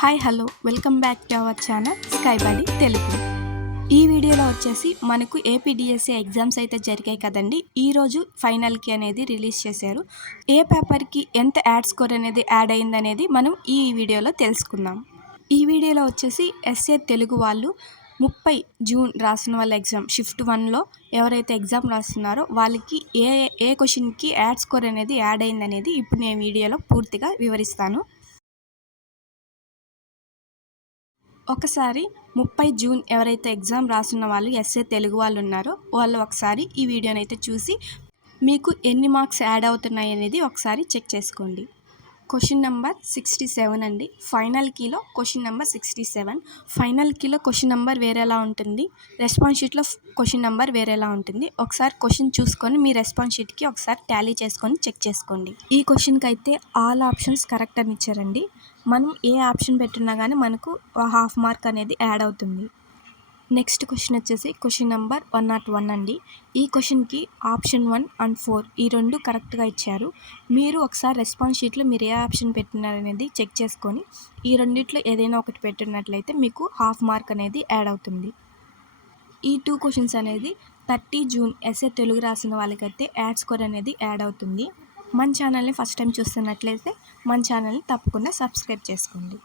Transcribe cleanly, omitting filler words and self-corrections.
Hi hello welcome back to our channel sky బడి తెలుగు. ఈ వీడియోలో వచ్చేసి మనకు ఏపీడిఎస్సి ఎగ్జామ్స్ అయితే జరిగాయి కదండి. ఈరోజు ఫైనల్కి అనేది రిలీజ్ చేశారు. ఏ పేపర్కి ఎంత యాడ్ స్కోర్ అనేది యాడ్ అయిందనేది మనం ఈ వీడియోలో తెలుసుకుందాం. ఈ వీడియోలో వచ్చేసి ఎస్ఏ తెలుగు వాళ్ళు 30 జూన్ రాసిన వాళ్ళ ఎగ్జామ్ షిఫ్ట్ 1లో ఎవరైతే ఎగ్జామ్ రాస్తున్నారో వాళ్ళకి ఏ క్వశ్చన్కి యాడ్ స్కోర్ అనేది యాడ్ అయిందనేది ఇప్పుడు నేను వీడియోలో పూర్తిగా వివరిస్తాను. ఒకసారి 30 జూన్ ఎవరైతే ఎగ్జామ్ రాస్తున్న వాళ్ళు ఎస్ఏ తెలుగు వాళ్ళు ఉన్నారో వాళ్ళు ఒకసారి ఈ వీడియోని అయితే చూసి మీకు ఎన్ని మార్క్స్ యాడ్ అవుతున్నాయి అనేది ఒకసారి చెక్ చేసుకోండి. క్వశ్చన్ నెంబర్ 67 అండి. ఫైనల్ కీలో క్వశ్చన్ నెంబర్ 67. ఫైనల్ కీలో క్వశ్చన్ నెంబర్ వేరేలా ఉంటుంది, రెస్పాన్స్ షీట్లో క్వశ్చన్ నెంబర్ వేరేలా ఉంటుంది. ఒకసారి క్వశ్చన్ చూసుకొని మీ రెస్పాన్స్ షీట్కి ఒకసారి టాలీ చేసుకొని చెక్ చేసుకోండి. ఈ క్వశ్చన్కి అయితే ఆల్ ఆప్షన్స్ కరెక్ట్ అని ఇచ్చారండి. మనం ఏ ఆప్షన్ పెట్టున్నా కానీ మనకు హాఫ్ మార్క్ అనేది యాడ్ అవుతుంది. నెక్స్ట్ క్వశ్చన్ వచ్చేసి క్వశ్చన్ నెంబర్ 101 అండి. ఈ క్వశ్చన్కి ఆప్షన్ 1 అండ్ 4 ఈ రెండు కరెక్ట్గా ఇచ్చారు. మీరు ఒకసారి రెస్పాన్స్ షీట్లో మీరు ఏ ఆప్షన్ పెట్టినారనేది చెక్ చేసుకొని ఈ రెండిట్లో ఏదైనా ఒకటి పెట్టినట్లయితే మీకు హాఫ్ మార్క్ అనేది యాడ్ అవుతుంది. ఈ 2 క్వశ్చన్స్ అనేది 30 జూన్ ఎస్ఏ తెలుగు రాసిన వాళ్ళకైతే యాడ్ స్కోర్ అనేది యాడ్ అవుతుంది. మన ఛానల్ని ఫస్ట్ టైం చూస్తున్నట్లయితే మన ఛానల్ని తప్పకుండా సబ్స్క్రైబ్ చేసుకోండి.